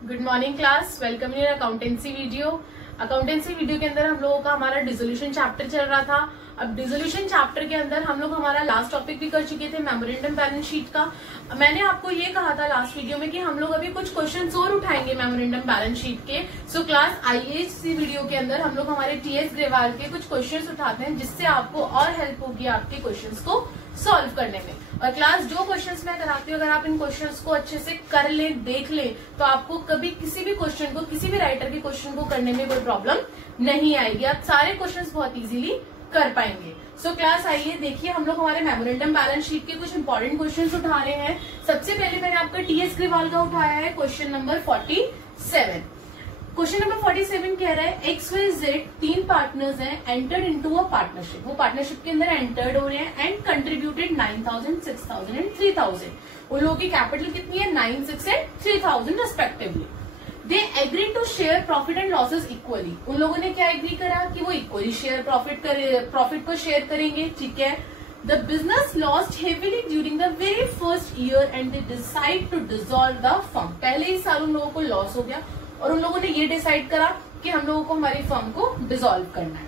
Good morning class, welcome in accountancy video. Accountancy video के अंदर हम लोगों का हमारा डिसोल्यूशन चैप्टर चल रहा था। अब डिसोल्यूशन चैप्टर के अंदर हम लोग हमारा लास्ट टॉपिक भी कर चुके थे, मेमोरेंडम बैलेंस शीट का। मैंने आपको ये कहा था लास्ट वीडियो में कि हम लोग अभी कुछ क्वेश्चंस और उठाएंगे मेमोरेंडम बैलेंस शीट के। सो क्लास आइए इसी वीडियो के अंदर हम लोग हमारे टीएस ग्रेवाल के कुछ क्वेश्चंस उठाते हैं, जिससे आपको और हेल्प होगी आपके क्वेश्चंस को सॉल्व करने में। और क्लास जो क्वेश्चंस मैं कराती हूँ, अगर आप इन क्वेश्चंस को अच्छे से कर लें, देख लें, तो आपको कभी किसी भी क्वेश्चन को, किसी भी राइटर के क्वेश्चन को करने में कोई प्रॉब्लम नहीं आएगी। आप सारे क्वेश्चंस बहुत इजीली कर पाएंगे। सो क्लास आइए देखिए, हम लोग हमारे मेमोरेंडम बैलेंस शीट के कुछ इंपॉर्टेंट क्वेश्चंस उठा रहे हैं। सबसे पहले मैंने आपका टीएस ग्रेवाल का उठाया है क्वेश्चन नंबर 47। क्वेश्चन नंबर 47 कह रहा है XYZ तीन पार्टनर्स हैं, एंटर्ड इनटू अ पार्टनरशिप। वो पार्टनरशिप के अंदर एंटर्ड हो रहे हैं एंड कंट्रीब्यूटेड 9,000, 6,000 एंड 3,000। उन लोगों की कैपिटल कितनी है? 9, 6 and 3,000 respectively. They agree to share profit and losses equally. उन लोगों ने क्या एग्री करा कि वो इक्वली शेयर प्रॉफिट को शेयर करेंगे, ठीक है। The business lost heavily during the very first year and they decide to dissolve the firm. पहले ही साल उन लोगों को लॉस हो गया और उन लोगों ने ये डिसाइड करा कि हम लोगों को हमारी फर्म को डिसॉल्व करना है।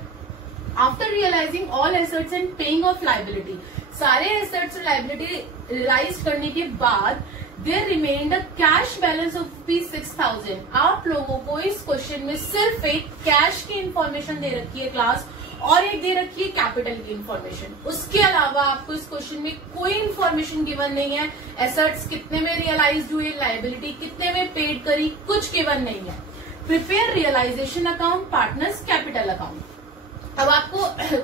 After realising all assets and paying off liability, सारे एसेट्स और लाइबिलिटी रियलाइज करने के बाद there remained a cash balance of ₹6,000। आप लोगों को इस क्वेश्चन में सिर्फ एक कैश की इंफॉर्मेशन दे रखी है क्लास, और एक दे रखी है कैपिटल की इंफॉर्मेशन। उसके अलावा आपको इस क्वेश्चन में कोई इंफॉर्मेशन गिवन नहीं है। एसेट्स कितने में रियलाइज हुए, लाइबिलिटी कितने में पेड करी, कुछ गिवन नहीं है। Prepare realisation account, partners capital account. अब आपको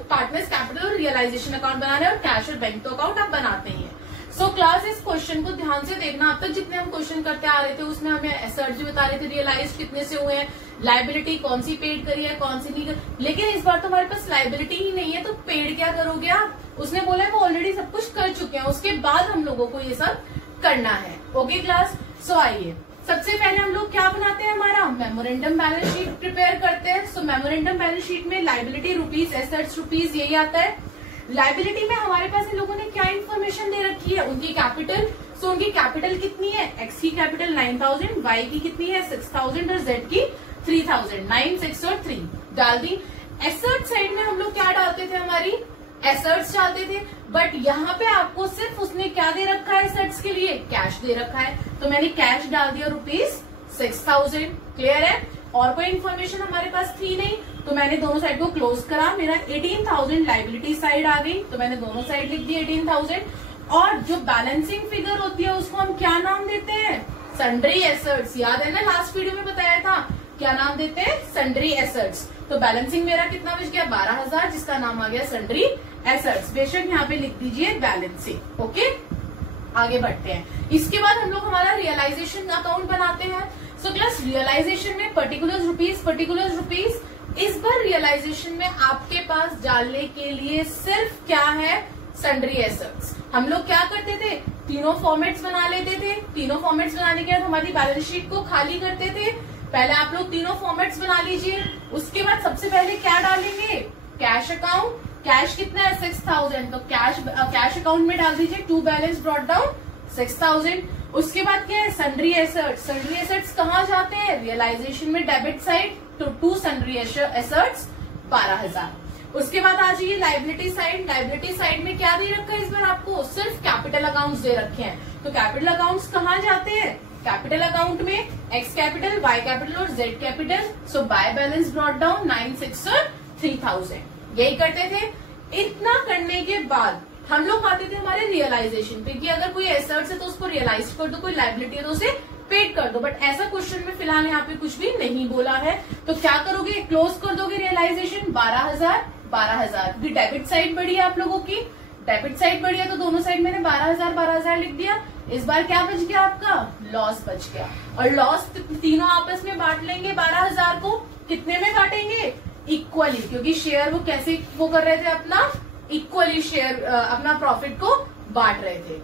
पार्टनर्स कैपिटल और रियलाइजेशन अकाउंट बनाना है, और कैश और बैंक तो अकाउंट आप बनाते ही है। सो क्लास इस क्वेश्चन को ध्यान से देखना। अब तक जितने हम क्वेश्चन करते आ रहे थे उसमें हमें एसेट्स भी बता रहे थे रियलाइज कितने से हुए हैं, लाइबिलिटी कौन सी पेड करी है, कौन सी नहीं करी। लेकिन इस बार तो हमारे पास लाइबिलिटी ही नहीं है, तो पेड क्या करोगे आप? उसने बोला है वो ऑलरेडी सब कुछ कर चुके हैं, उसके बाद हम लोगों को ये सब करना है। ओके क्लास, सो आइए सबसे पहले हम लोग क्या बनाते हैं, हमारा मेमोरेंडम बैलेंस शीट प्रिपेयर करते हैं। सो मेमोरेंडम बैलेंस शीट में लाइबिलिटी रुपीज, एसेट्स रुपीज, यही आता है। लाइबिलिटी में हमारे पास इन लोगों ने क्या इन्फॉर्मेशन दे रखी है? उनकी कैपिटल। सो उनकी कैपिटल कितनी है? एक्स की कैपिटल 9,000, वाई की कितनी है? 6,000 और जेड की 3,000। 9, 6 और 3 डाल दी। एसेट साइड में हम लोग क्या डालते थे? हमारी एसेट्स डालते थे, बट यहाँ पे आपको सिर्फ उसने क्या दे रखा है एसेट्स के लिए? कैश दे रखा है, तो मैंने कैश डाल दिया ₹6,000। क्लियर है? और कोई इन्फॉर्मेशन हमारे पास थी नहीं, तो मैंने दोनों साइड को क्लोज करा। मेरा 18,000 लाइबिलिटी साइड आ गई, तो मैंने दोनों साइड लिख दी 18,000। और जो बैलेंसिंग फिगर होती है उसको हम क्या नाम देते हैं? Sundry assets. याद है ना, लास्ट वीडियो में बताया था क्या नाम देते हैं? Sundry assets. तो बैलेंसिंग मेरा कितना बच गया? 12,000, जिसका नाम आ गया सन्ड्री एसेट्स। बेशक यहाँ पे लिख दीजिए बैलेंसिंग। ओके, आगे बढ़ते हैं। इसके बाद हम लोग हमारा रियलाइजेशन अकाउंट बनाते हैं। सो क्लास रियलाइजेशन में पर्टिकुलर रुपीज। इस बार रियलाइजेशन में आपके पास डालने के लिए सिर्फ क्या है? Sundry assets. हम लोग क्या करते थे? तीनों फॉर्मेट्स बना लेते थे। तीनों फॉर्मेट्स बनाने के बाद हमारी बैलेंस शीट को खाली करते थे। पहले आप लोग तीनों फॉर्मेट्स बना लीजिए। उसके बाद सबसे पहले क्या डालेंगे? Cash account. कैश कितना है? 6,000, तो कैश अकाउंट में डाल दीजिए टू बैलेंस ब्रॉट डाउन 6,000। उसके बाद क्या है? Sundry assets. सन्ड्री एसेट्स कहाँ जाते हैं? रियलाइजेशन में डेबिट साइड, तो टू सन्ड्री एसेट्स 12,000। उसके बाद आ जाइए लाइबिलिटी साइड। लाइबिलिटी साइड में क्या दे रखा है इस बार आपको? सिर्फ कैपिटल अकाउंट्स दे रखे हैं, तो कैपिटल अकाउंट्स कहाँ जाते हैं? कैपिटल अकाउंट में एक्स कैपिटल, वाई कैपिटल और Z capital. So by balance brought down 9, 6 और 3,000। यही करते थे। इतना करने के बाद हम लोग आते थे हमारे रियलाइजेशन पे कि अगर कोई एसेट्स है तो उसको रियलाइज कर दो, कोई लाइबिलिटी है तो उसे पेड कर दो। बट ऐसा क्वेश्चन में फिलहाल यहाँ पे कुछ भी नहीं बोला है, तो क्या करोगे? क्लोज कर दोगे रियलाइजेशन। 12,000 भी डेबिट साइड बढ़ी है आप लोगों की। डेबिट साइड बढ़ी है तो दोनों साइड मैंने 12,000 लिख दिया। इस बार क्या बच गया आपका? लॉस बच गया। और लॉस तीनों आपस में बांट लेंगे। 12,000 को कितने में बांटेंगे? इक्वली, क्योंकि शेयर वो कैसे वो कर रहे थे अपना? इक्वली शेयर अपना प्रॉफिट को बांट रहे थे।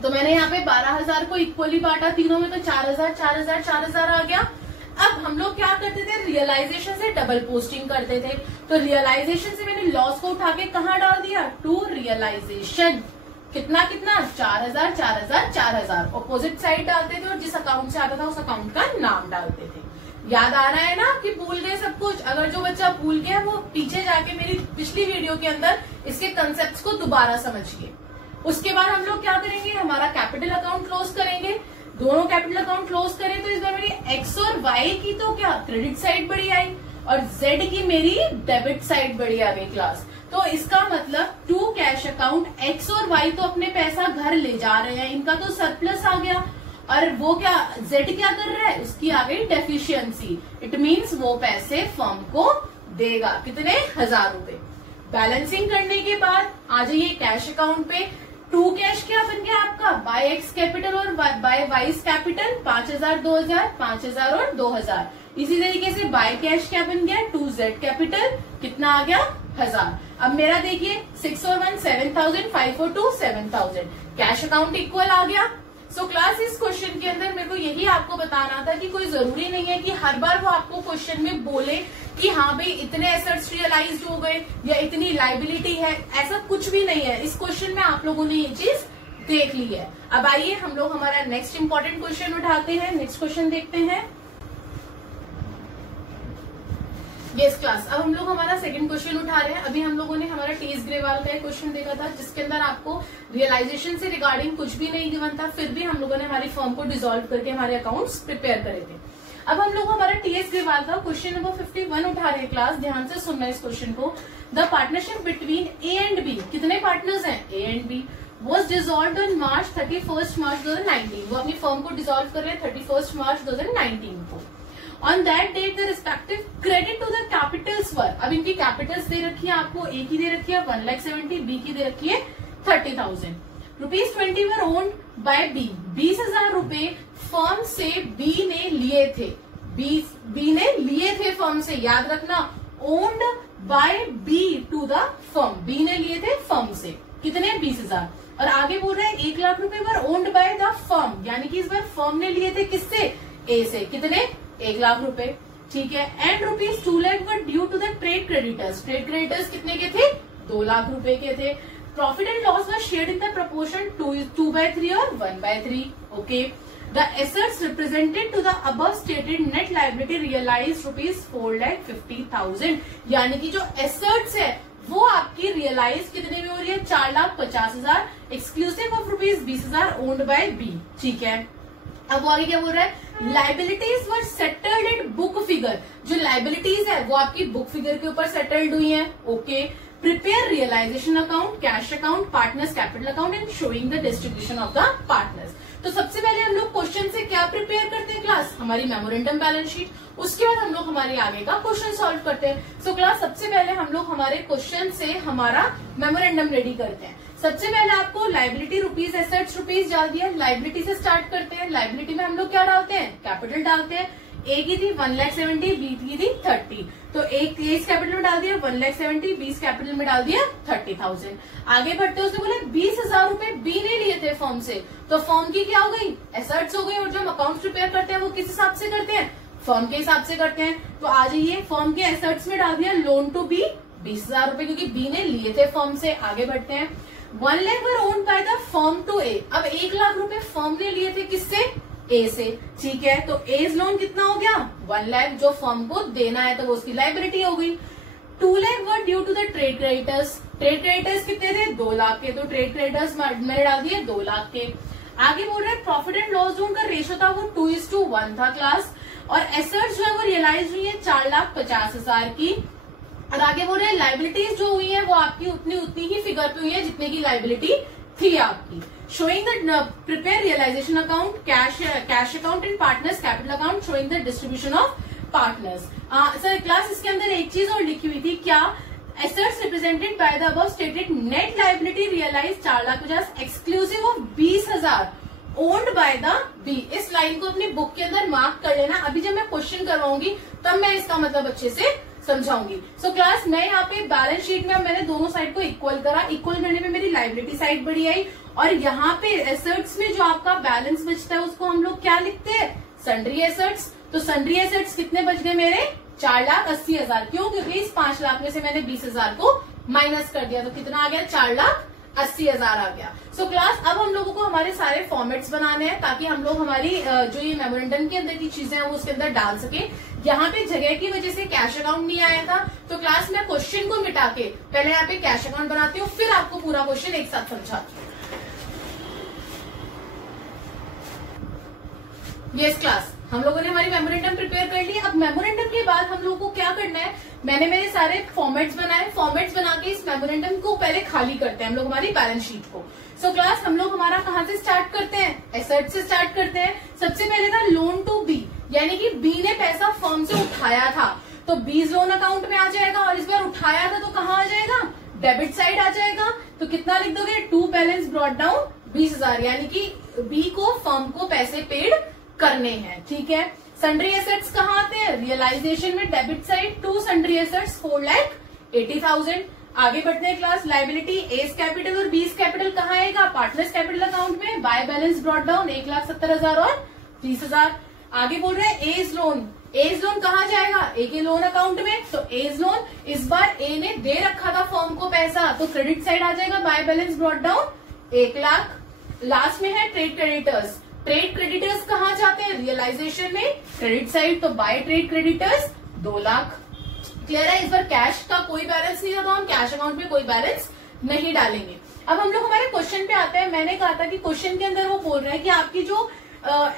तो मैंने यहाँ पे 12,000 को इक्वली बांटा तीनों में, तो 4,000 आ गया। अब हम लोग क्या करते थे? रियलाइजेशन से डबल पोस्टिंग करते थे। तो रियलाइजेशन से मैंने लॉस को उठा के कहाँ डाल दिया? To realisation. कितना कितना 4000 4000 4000 ऑपोजिट साइड डालते थे और जिस अकाउंट से आता था उस अकाउंट का नाम डालते थे। याद आ रहा है ना कि भूल गए सब कुछ? अगर जो बच्चा भूल गया वो पीछे जाके मेरी पिछली वीडियो के अंदर इसके कंसेप्ट को दोबारा समझिए। उसके बाद हम लोग क्या करेंगे, हमारा कैपिटल अकाउंट क्लोज करेंगे। दोनों कैपिटल अकाउंट क्लोज करें तो इस बार मेरी एक्स और वाई की तो क्या क्रेडिट साइड बढ़ी आई और जेड की मेरी डेबिट साइड बढ़ी आ गई क्लास। तो इसका मतलब टू कैश अकाउंट एक्स और वाई तो अपने पैसा घर ले जा रहे हैं, इनका तो सरप्लस आ गया। और वो क्या जेड क्या कर रहा है, उसकी आ गई डेफिशिएंसी। इट मीन्स वो पैसे फर्म को देगा, कितने 1000 रुपए। बैलेंसिंग करने के बाद आ जाइए कैश अकाउंट पे। टू कैश क्या बन गया आपका, बाय एक्स कैपिटल और बाय वाइस कैपिटल 5000 2000 5000 और 2000। इसी तरीके से बाय कैश क्या बन गया, टू जेड कैपिटल कितना आ गया 1000। अब मेरा देखिए 6 और 1 7000 5 और 2 7000 कैश अकाउंट इक्वल आ गया। सो क्लास इस क्वेश्चन के अंदर मेरे को यही आपको बताना था कि कोई जरूरी नहीं है कि हर बार वो आपको क्वेश्चन में बोले कि हाँ भाई इतने एसेट्स रियलाइज हो गए या इतनी लाइबिलिटी है, ऐसा कुछ भी नहीं है। इस क्वेश्चन में आप लोगों ने ये चीज देख ली है। अब आइए हम लोग हमारा नेक्स्ट इंपॉर्टेंट क्वेश्चन उठाते हैं। नेक्स्ट क्वेश्चन देखते हैं। यस क्लास, अब हम लोग हमारा सेकंड क्वेश्चन उठा रहे हैं। अभी हम लोगों ने हमारा टीएस ग्रेवाल का एक क्वेश्चन देखा था जिसके अंदर आपको रियलाइजेशन से रिगार्डिंग कुछ भी नहीं गिवन था, फिर भी हम लोगों ने हमारी फर्म को डिसॉल्व करके हमारे अकाउंट्स प्रिपेयर करे थे। अब हम लोग हमारा टीएस ग्रेवाल का क्वेश्चन नंबर 51 उठा रहे हैं क्लास, ध्यान से सुनना इस क्वेश्चन को। The partnership between A and B, कितने पार्टनर्स हैं A and B, was dissolve on March 31 March 2019। वो अपनी फर्म को डिसॉल्व कर रहे हैं 31 मार्च 2019 को। On that date the respective credit to the capitals were, अब इनकी कैपिटल्स दे रखी है आपको, ए की दे रखी है 1,70,000, बी की दे रखी है 30,000। ₹20 वर ओन्ड बाय बी, 20,000 रुपए फर्म से बी ने लिए थे, बी ने लिए थे फर्म से, याद रखना owned by B to the firm, B ने लिए थे फर्म से, कितने 20,000। और आगे बोल रहे हैं 1 लाख रुपए वर ओन्ड बाय द फर्म, यानी कि इस बार फर्म ने लिए थे किससे, ए से, कितने 1 लाख रुपए, ठीक है। And ₹2 lakh were due to the trade creditors, trade creditors कितने के थे 2 लाख रुपए के थे। Profit and loss were shared in the proportion 2/3 और 1/3, okay. The assets represented to the above stated net liability realise ₹4,50,000, यानी कि जो एसेट्स है वो आपकी रियलाइज कितने में हो रही है 4,50,000 exclusive of ₹20,000 owned by B, ठीक है। अब वो आगे क्या बोल रहा है, liabilities were settled in book figure, जो लाइबिलिटीज है वो आपकी बुक फिगर के ऊपर सेटल्ड हुई है, okay. Prepare realisation account, cash account, partners capital account and showing the distribution of the partners. तो सबसे पहले हम लोग क्वेश्चन से क्या प्रिपेयर करते हैं क्लास, हमारी मेमोरेंडम बैलेंस शीट, उसके बाद हम लोग हमारे आगे का क्वेश्चन सॉल्व करते हैं। सो क्लास सबसे पहले हम लोग हमारे क्वेश्चन से हमारा मेमोरेंडम रेडी करते हैं। सबसे पहले आपको लाइबिलिटी रुपीज, एसेट्स रुपीज डाल दिया, लाइबिलिटी से स्टार्ट करते हैं। लाइबिलिटी में हम लोग क्या डालते हैं, कैपिटल डालते हैं। ए की थी 1,70,000, बी की थी 30, तो एक कैपिटल में डाल दिया 1,70,000, बी कैपिटल में डाल दिया 30,000। आगे बढ़ते उसने बोले 20,000 रुपए बी ने लिए थे फर्म से, तो फर्म की क्या हो गई, एसेट्स हो गई। और जो हम अकाउंट प्रिपेयर करते हैं वो किस हिसाब से करते हैं, फर्म के हिसाब से करते हैं। तो आ जाइए फर्म के एसेट्स में डाल दिया लोन टू बी 20,000 रुपए, क्योंकि बी ने लिए थे फर्म से। आगे बढ़ते हैं 1 lakh were owned by the firm to A, अब 1 लाख रुपए फर्म ने लिए थे किससे, ए से, ठीक है। तो एज लोन कितना हो गया 1 लाख, जो फर्म को देना है तो वो उसकी लाइबिलिटी हो गई। 2 lakh were due to the trade creditors, trade creditors कितने थे 2 लाख के, तो ट्रेड क्रेडिटर्स मैंने डाल दिए 2 लाख के। आगे बोल रहे हैं प्रॉफिट एंड लॉस जोन का रेशो था वो 2:1 था क्लास, और एसेट्स जो है वो रियलाइज हुई है 4,50,000 की। और आगे बोल रहे हैं लाइबिलिटीज जो हुई है वो आपकी उतनी ही फिगर पे हुई है जितने की लाइबिलिटी थी आपकी। Showing the prepare realisation account, cash account and partners capital account, showing the distribution of partners. Sir class इसके अंदर एक चीज और लिखी हुई थी, क्या, assets represented by the above stated net liability realise 4,50,000 exclusive of 20,000 owned by the B. इस लाइन को अपनी बुक के अंदर मार्क कर लेना, अभी जब मैं क्वेश्चन करवाऊंगी तब मैं इसका मतलब अच्छे से समझाऊंगी। सो क्लास मैं यहाँ पे बैलेंस शीट में मैंने दोनों साइड को इक्वल करा, इक्वल करने में मेरी लाइबिलिटी साइड बढ़ी आई, और यहाँ पे एसेट्स में जो आपका बैलेंस बचता है उसको हम लोग क्या लिखते हैं, सन्ड्री एसेट्स। तो सन्ड्री एसेट्स कितने बच गए मेरे 4,80,000, क्यों, क्योंकि इस 5 लाख में से मैंने 20,000 को माइनस कर दिया, तो कितना आ गया 4,80,000 80,000 आ गया। सो क्लास अब हम लोगों को हमारे सारे फॉर्मेट्स बनाने हैं ताकि हम लोग हमारी जो ये मेमोरेंडम के अंदर की चीजें हैं वो उसके अंदर डाल सके। यहाँ पे जगह की वजह से कैश अकाउंट नहीं आया था, तो क्लास मैं क्वेश्चन को मिटा के पहले यहाँ पे कैश अकाउंट बनाती हूँ, फिर आपको पूरा क्वेश्चन एक साथ समझाती हूँ। यस क्लास, हम लोगों ने हमारी मेमोरेंडम प्रिपेयर कर ली। अब मेमोरेंडम के बाद हम लोगों को क्या करना है, मैंने मेरे सारे फॉर्मेट्स बनाए, फॉर्मेट्स बना के इस मेमोरेंडम को पहले खाली करते हैं हम लोग हमारी बैलेंस शीट को। सो क्लास हम लोग हमारा कहाँ से स्टार्ट करते हैं, एसेट से स्टार्ट करते हैं। सबसे पहले था लोन टू बी, यानी कि बी ने पैसा फर्म से उठाया था, तो बीज लोन अकाउंट में आ जाएगा, और इस बार उठाया था तो कहाँ आ जाएगा, डेबिट साइड आ जाएगा। तो कितना लिख दोगे, टू बैलेंस ब्रॉट डाउन 20,000, यानी कि बी को फर्म को पैसे पेड करने हैं। ठीक है, सन्ड्री एसेट्स कहाँ आते हैं, रियलाइजेशन में debit side to sundry assets 4,80,000। आगे बढ़ते हैं क्लास, लाइबिलिटी एस कैपिटल और बीस कैपिटल कहाँ आएगा, पार्टनर्स कैपिटल अकाउंट में, बाय बैलेंस ब्रॉट डाउन 1,70,000 और 30,000। आगे बोल रहे हैं एज लोन, एज लोन कहाँ जाएगा, ए के लोन अकाउंट में, तो एज लोन इस बार ए ने दे रखा था फर्म को पैसा, तो क्रेडिट साइड आ जाएगा, by balance brought down 1 lakh. Last में है ट्रेड क्रेडिटर्स, ट्रेड क्रेडिटर्स कहाँ जाते हैं, रियलाइजेशन में, क्रेडिट साइड, तो by trade creditors 2 lakh. Clear है, इस बार कैश का कोई बैलेंस नहीं था, तो हम कैश अकाउंट में कोई बैलेंस नहीं डालेंगे। अब हम लोग हमारे क्वेश्चन पे आते हैं। मैंने कहा था कि क्वेश्चन के अंदर वो बोल रहा है कि आपकी जो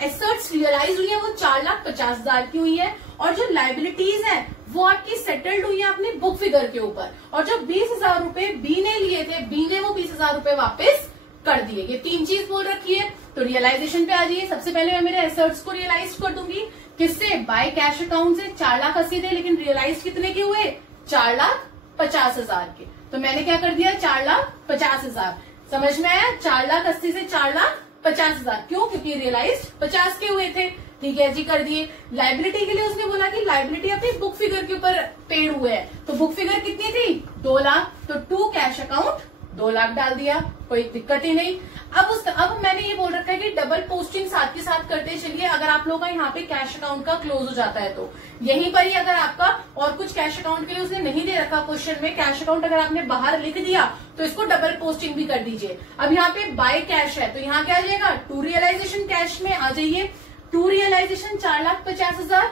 एसेट्स रियलाइज हुई है वो 4,50,000 की हुई है, और जो लाइबिलिटीज है वो आपकी सेटल्ड हुई है अपने बुक फिगर के ऊपर, और जो 20,000 रुपए बी ने लिए थे, बी ने वो 20,000 रुपए वापस कर दिए। ये 3 चीज बोल रखी है। तो रियलाइजेशन पे आ जाइए। सबसे पहले मैं मेरे एसेट्स को रियलाइज कर दूंगी, किससे, बाय कैश अकाउंट से। 4,80,000 थे, लेकिन रियलाइज कितने के हुए, 4,50,000 के। तो मैंने क्या कर दिया, 4,50,000। समझ में आया, 4,80,000 से 4,50,000, क्यों, क्योंकि रियलाइज 50 के हुए थे। ठीक है जी, कर दिए। लाइबिलिटी के लिए उसने बोला कि लाइबिलिटी अपनी बुक फिगर के ऊपर पेड हुए है, तो बुक फिगर कितनी थी, 2 लाख, तो टू कैश अकाउंट 2 लाख डाल दिया, कोई दिक्कत ही नहीं। अब मैंने ये बोल रखा है कि डबल पोस्टिंग साथ के साथ करते चलिए। अगर आप लोगों का यहाँ पे कैश अकाउंट का क्लोज हो जाता है तो यहीं पर ही, अगर आपका और कुछ कैश अकाउंट के लिए उसने नहीं दे रखा क्वेश्चन में, कैश अकाउंट अगर आपने बाहर लिख दिया तो इसको डबल पोस्टिंग भी कर दीजिए। अब यहाँ पे बाय कैश है, तो यहाँ क्या आ जाएगा, टू रियलाइजेशन कैश में आ जाइए। टू रियलाइजेशन 4,50,000,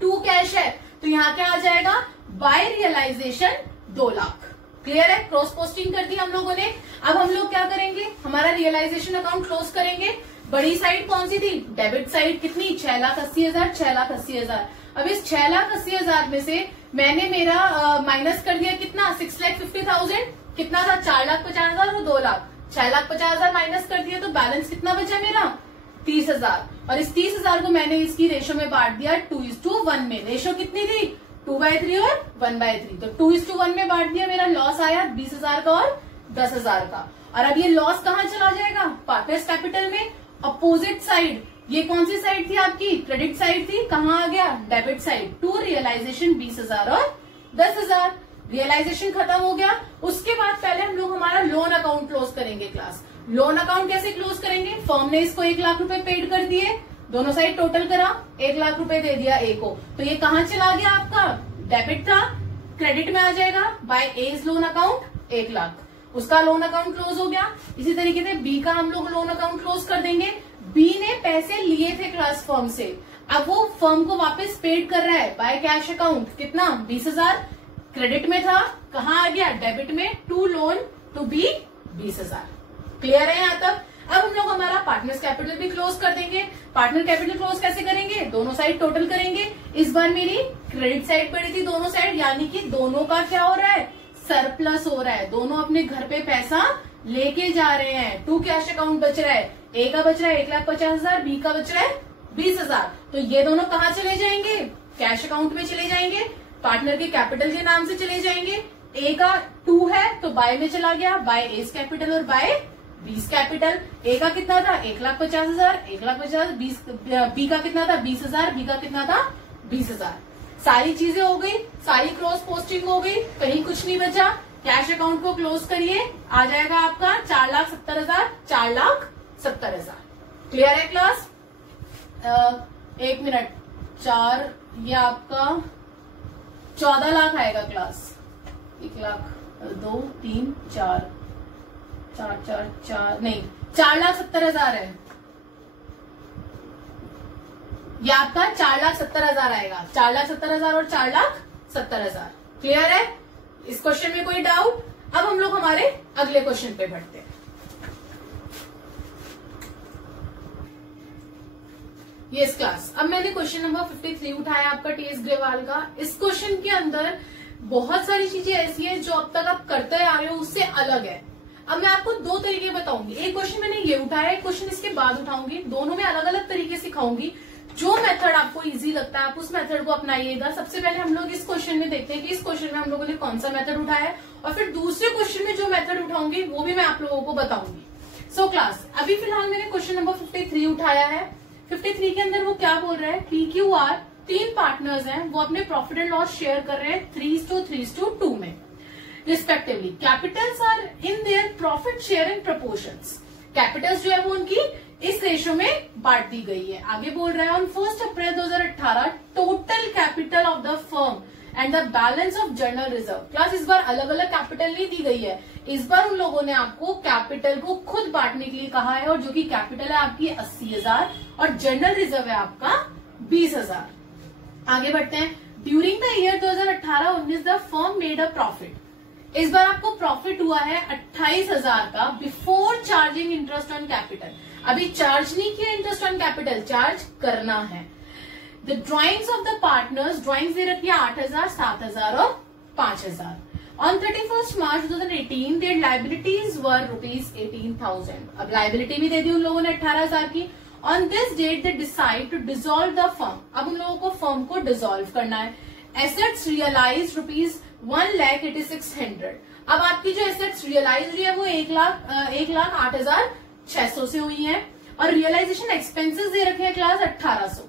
टू कैश है तो यहाँ क्या आ जाएगा, बाय रियलाइजेशन 2 लाख। क्लियर है, क्रॉस पोस्टिंग कर दी हम लोगों ने। अब हम लोग क्या करेंगे, हमारा रियलाइजेशन अकाउंट क्लोज करेंगे। बड़ी साइड कौन सी थी, डेबिट साइड, कितनी, 6,80,000, 6,80,000। अब इस 6,80,000 में से मैंने मेरा माइनस कर दिया कितना, 6,50,000, कितना था, 4,50,000 और 2 लाख। 6,50,000 माइनस कर दिया तो बैलेंस कितना बचा मेरा, 30,000। और इस 30,000 को मैंने इसकी रेशो में बांट दिया 2:1 में। रेशो कितनी थी, 2/3 और 1/3, तो 2:1 में बांट दिया। मेरा लॉस आया 20,000 का और 10,000 का। और अब ये लॉस कहाँ चला जाएगा, पार्टनर्स कैपिटल में। अपोजिट साइड, ये कौन सी साइड थी आपकी, क्रेडिट साइड थी, कहाँ आ गया, डेबिट साइड। टू रियलाइजेशन 20,000 और 10,000। रियलाइजेशन खत्म हो गया। उसके बाद पहले हम लोग हमारा लोन अकाउंट क्लोज करेंगे क्लास। लोन अकाउंट कैसे क्लोज करेंगे, फर्म ने इसको 1 लाख रुपए पेड कर दिए, दोनों साइड टोटल करा, 1 लाख रुपए दे दिया ए को, तो ये कहाँ चला गया आपका, डेबिट था, क्रेडिट में आ जाएगा, by A's loan account 1 lakh, उसका लोन अकाउंट क्लोज हो गया। इसी तरीके से बी का हम लोग लोन अकाउंट क्लोज कर देंगे। बी ने पैसे लिए थे क्लास फर्म से, अब वो फर्म को वापस पेड कर रहा है बाय कैश अकाउंट, कितना, 20,000, क्रेडिट में था, कहाँ आ गया, डेबिट में, टू लोन टू बी 20,000। क्लियर है यहाँ तक। अब हम लोग हमारा पार्टनर्स कैपिटल भी क्लोज कर देंगे। पार्टनर कैपिटल क्लोज कैसे करेंगे, दोनों साइड टोटल करेंगे। इस बार मेरी क्रेडिट साइड पड़ी थी दोनों साइड, यानी कि दोनों का क्या हो रहा है, सरप्लस हो रहा है, दोनों अपने घर पे पैसा लेके जा रहे हैं। टू कैश अकाउंट बच रहा है, ए का बच रहा है 1,50,000, बी का बच रहा है 20,000, तो ये दोनों कहाँ चले जाएंगे, कैश अकाउंट में चले जाएंगे, पार्टनर के कैपिटल के नाम से चले जाएंगे। ए का 2 है तो बाय में चला गया, बाय एज कैपिटल और बाय बीस कैपिटल। ए का कितना था, 1,50,000, 1,50,000, बी का कितना था 20,000, बी का कितना था 20,000। सारी चीजें हो गई, सारी क्रॉस पोस्टिंग हो गई, कहीं कुछ नहीं बचा। कैश अकाउंट को क्लोज करिए, आ जाएगा आपका 4,70,000, 4,70,000। क्लियर है क्लास। 1 मिनट, 4 ये आपका 14 लाख आएगा क्लास, 1 लाख 2 3 4 नहीं 4,70,000 है, ये आपका 4,70,000 आएगा। 4,70,000 और 4,70,000 क्लियर है? इस क्वेश्चन में कोई डाउट? अब हम लोग हमारे अगले क्वेश्चन पे बढ़ते हैं। यस क्लास, अब मैंने क्वेश्चन नंबर 53 उठाया आपका टीएस ग्रेवाल का। इस क्वेश्चन के अंदर बहुत सारी चीजें ऐसी है जो अब तक आप करते आ रहे हो उससे अलग है। अब मैं आपको दो तरीके बताऊंगी, एक क्वेश्चन मैंने ये उठाया, एक क्वेश्चन इसके बाद उठाऊंगी, दोनों में अलग अलग तरीके सिखाऊंगी। जो मेथड आपको इजी लगता है आप उस मेथड को अपनाइएगा। सबसे पहले हम लोग इस क्वेश्चन में देखते हैं कि इस क्वेश्चन में हम लोगों ने कौन सा मेथड उठाया है, और फिर दूसरे क्वेश्चन में जो मेथड उठाऊंगी वो भी मैं आप लोगों को बताऊंगी। सो क्लास, अभी फिलहाल मैंने क्वेश्चन नंबर 53 उठाया है। 53 के अंदर वो क्या बोल रहा है, PQR 3 पार्टनर्स हैं, वो अपने प्रॉफिट एंड लॉस शेयर कर रहे हैं 3:3:2 में respectively. Capitals are in their profit sharing proportions. Capitals जो है वो उनकी इस रेशो में बांट दी गई है। आगे बोल रहा है on 1 April 2018 total capital of the firm and the balance of general reserve. Class, इस बार अलग अलग कैपिटल नहीं दी गई है, इस बार उन लोगों ने आपको कैपिटल को खुद बांटने के लिए कहा है, और जो कि कैपिटल है आपकी 80,000 और जनरल रिजर्व है आपका 20,000। आगे बढ़ते हैं। During the year 2018-19 the firm made a profit. इस बार आपको प्रॉफिट हुआ है 28,000 का before charging interest on capital. अभी चार्ज नहीं किया इंटरेस्ट ऑन कैपिटल, चार्ज करना है। The drawings of the partners, drawings दे रखी है 8,000, 7,000 और 5,000। On 31st March 2018 their liabilities were ₹18,000। अब लाइबिलिटी भी दे दी उन लोगों ने 18,000 की। On this date they decide to dissolve the firm। अब उन लोगों को फर्म को डिसॉल्व करना है। Assets realise ₹1,86,100। अब आपकी जो एसेट्स रियलाइज हुई है वो 1,08,600 से हुई है, और रियलाइजेशन एक्सपेंसेस दे रखे हैं क्लास 1,800।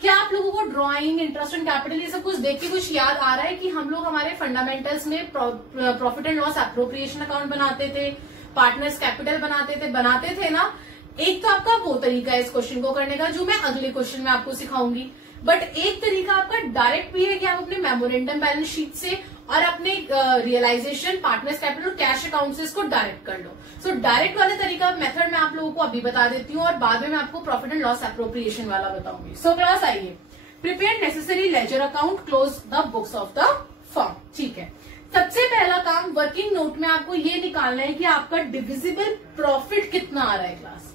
क्या आप लोगों को ड्राइंग, इंटरेस्ट ऑन कैपिटल ये सब कुछ देख के कुछ याद आ रहा है कि हम लोग हमारे फंडामेंटल्स में profit and loss appropriation account बनाते थे, पार्टनर्स कैपिटल बनाते थे ना? एक तो आपका वो तरीका है इस क्वेश्चन को करने का जो मैं अगले क्वेश्चन में आपको सिखाऊंगी, बट एक तरीका आपका डायरेक्ट भी है कि आप अपने मेमोरेंडम बैलेंस शीट से और अपने realisation, partners capital, cash account से इसको डायरेक्ट कर लो। सो डायरेक्ट वाले तरीका मेथड मैं आप लोगों को अभी बता देती हूँ, और बाद में मैं आपको प्रॉफिट एंड लॉस एप्रोप्रिएशन वाला बताऊंगी। सो क्लास आइए, prepare necessary ledger account, close the books of the firm. ठीक है, सबसे पहला काम वर्किंग नोट में आपको ये निकालना है कि आपका डिविजिबल प्रॉफिट कितना आ रहा है। क्लास,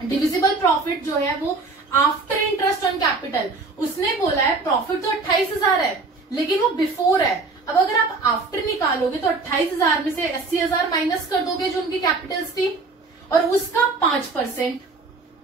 डिविजिबल प्रॉफिट जो है वो आफ्टर इंटरेस्ट ऑन कैपिटल, उसने बोला है प्रॉफिट तो 28,000 है लेकिन वो बिफोर है। अब अगर आप आफ्टर निकालोगे तो 28,000 में से 80,000 माइनस कर दोगे जो उनकी कैपिटल्स थी, और उसका 5%,